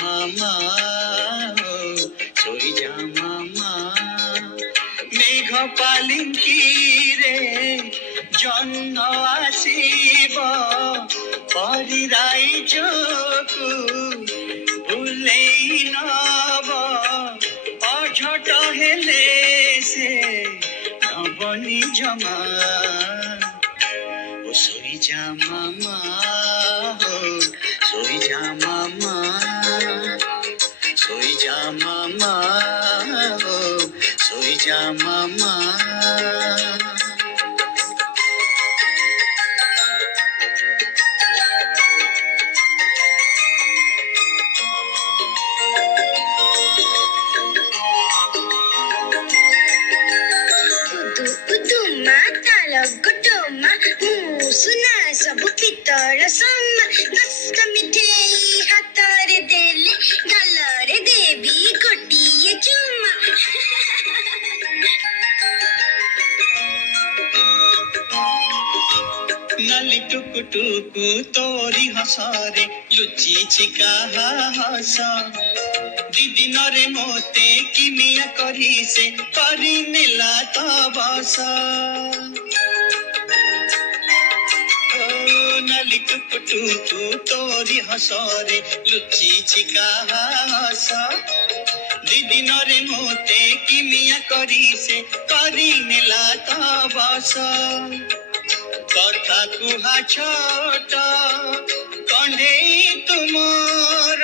मामा सोई जा मामा मेघ पालिंकी रे जन्न आसीब परिराई जोकु भुलेई नब अझट हेले से नबनी जमा सोई जा मामा सोई जा मामा सोई जा मामा सोई जा मामा सुना सब पितर सम्मा दस्त मिठेई हातरे देले गलरे देवी गोटिए चुम्मा नाली टुकु टुकु तोरी हसरे लुची छिका हस दीदी नरे मोते किमिया करी से करी नेला तो बस नाली टुकु टुकु तोरी हसरे लुची छिका हस दीदी नरे मोते किमिया करी से करी नेला तो बस कथा कुहा छोट कंढेई तुमर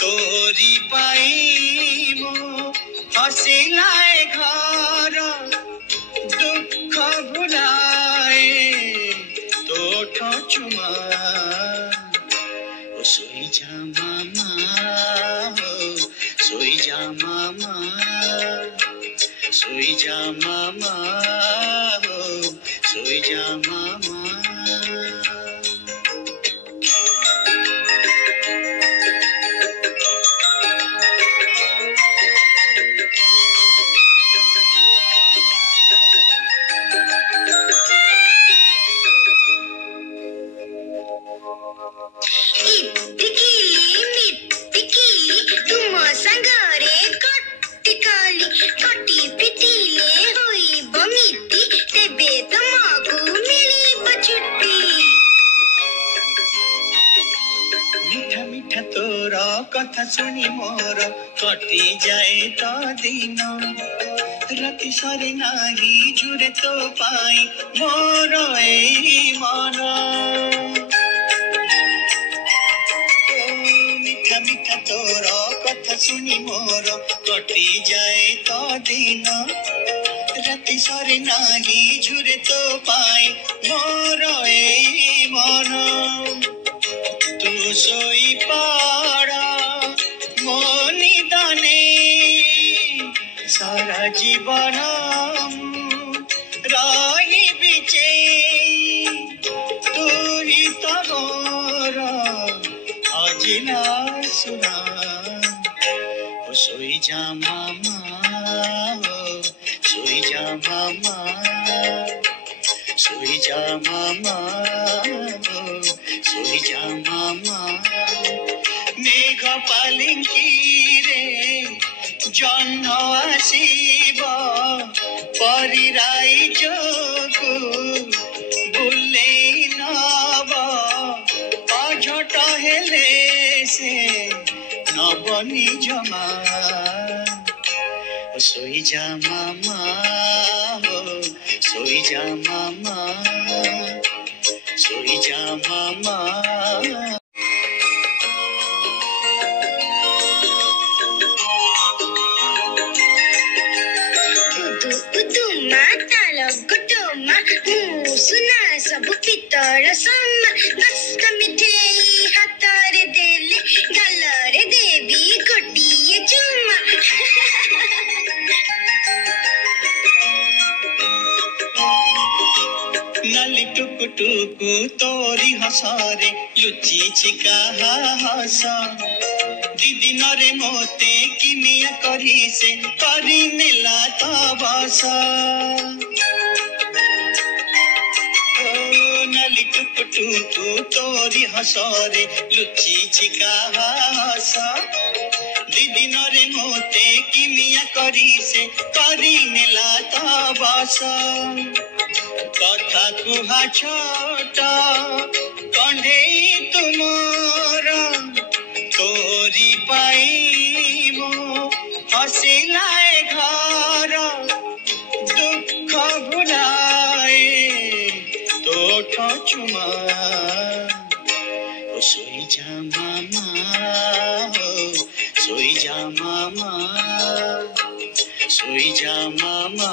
तोरी पाई मो हसिलाए घर दुख भुलाए तोठ चुमा सोई जा मामा सोई जा मामा सोई जा मामा सोई जा मामा कथा सुनी मोर कटी जाए तो दिन राति सरे नाही झुरे तो पाई मोर ए मन मिठा मिठा तोर कथा सुनी मोर कटी जाए तो दिन राति सरे नाही झुरे तो पाई मोर ए मन तू सोई पड़ा मोनी दाने सारा जीवन रही बिचे तू ही तो मोर अजिला सुना सोई जा मामा सोई जा मामा सोई जा मामा सोई जा मामा मेघ पालिंकी रे जन्न आसीब परिराई जोकु भुलेई नब अझट हेले से नबनी जमा सोई जा मामा सोई जा मामा सोई जा मामा सुना सब पितर सम्मा दस्त मिठेई हातरे देले गलरे देवी गोटिए चुम्मा नाली टुकु टुकु तोरी हसरे लुची छिका हस दीदी नरे मोते किमिया करी से करी नेला तो बस नाली टुकु टुकुटुकु तोरी हसरे लुचिछि काहास दिदिन रे मोते किमिया करी से करी नेला त बस कथा कुहा छोट कंढेई तुमर तोरी पाई मो हसिलाए घर दुख भुलाए तोठ चुमा सोई जा मामा सोई जा मामा सोई जा मामा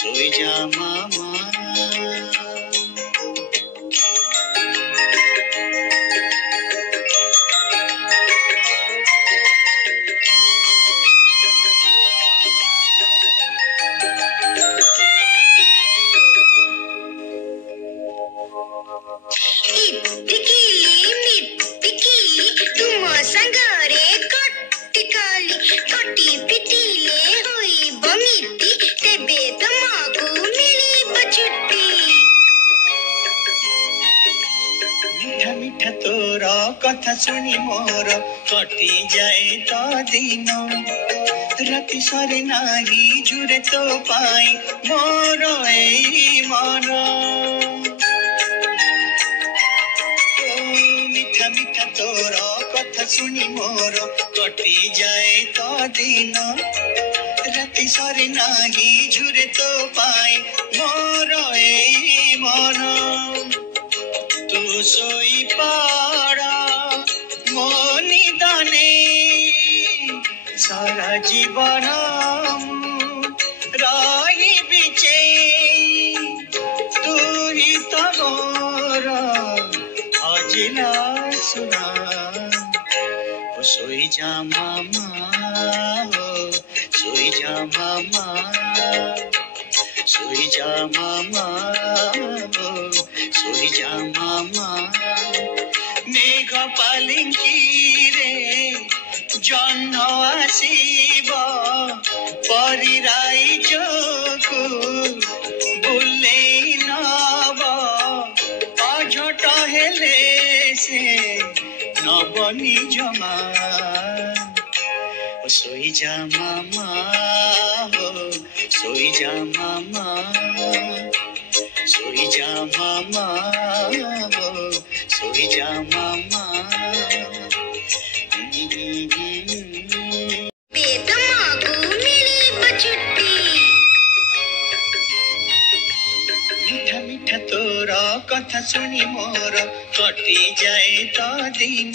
सोई जा मामा कथा सुनी मोर कटी जाए तो दिन राति सरे नाही जुरे तो पाई मोर ए मन मिठा मिठा तोर कथा सुनी मोर कटी जाए तो दिन राति सरे नाही जुरे तो पाई मोर ए मन तू सोई पाड़ा मोनी दाने सारा जीवन राही बिचे तू ही तमोर अजिला सुना सोई जा मामा सोई जा मामा सोई जा मामा सोई जा मामा मेघ पालिंकी रे जन्न आसीब परिराई जोकु बुले नब अझट हेले से नबनी जमा सोई जा मामा सोई जा मामा सोई जा मामा सोई जा मामा मीठा मीठा तोर कथा सुनी मोर कटी जाए तो दिन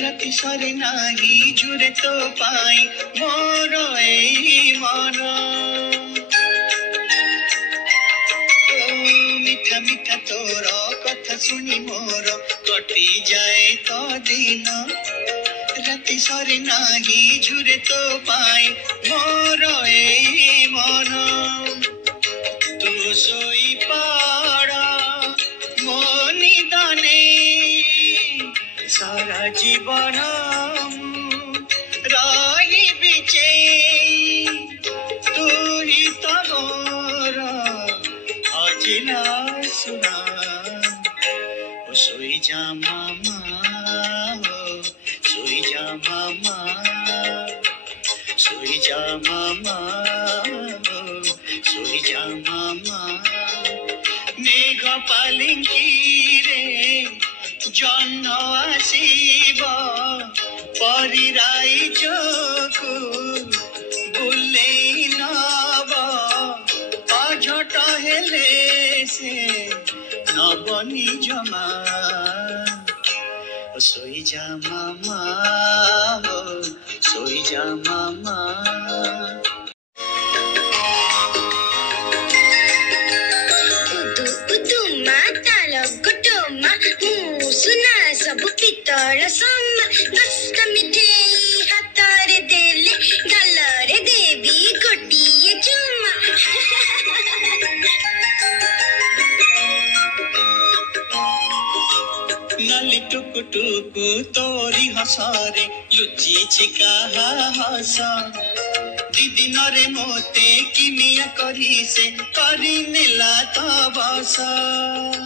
राति सरे नाही जुरे तो पाई मोर ए मन मिठा मिठा तोर कथा सुनी मोर कटी जाए तो दिन राति सरे नाही जुरे तो पाई मोर ए मन तू सोई पाड़ा मोनी दाने सारा जीवन राही बिचे तू ही तमोर अजिला सुना सोई जा मामा सोई जा मामा सोई जा मामा सोई जा मामा मेघ पालिंकी रे जन्न आसीब परिराई जोकु बुले नब अझट हेले से नबनी जमा सोई जा मामा सोई जा मामा सब पितर सम्मा दस्त मिठेई हातरे देले गलरे देवी गोटिए चुम्मा नाली टुकु टुकु तोरी हसरे लुचि छिका हस दिदिन रे मोते किमिया करी से करी नेला त ହସ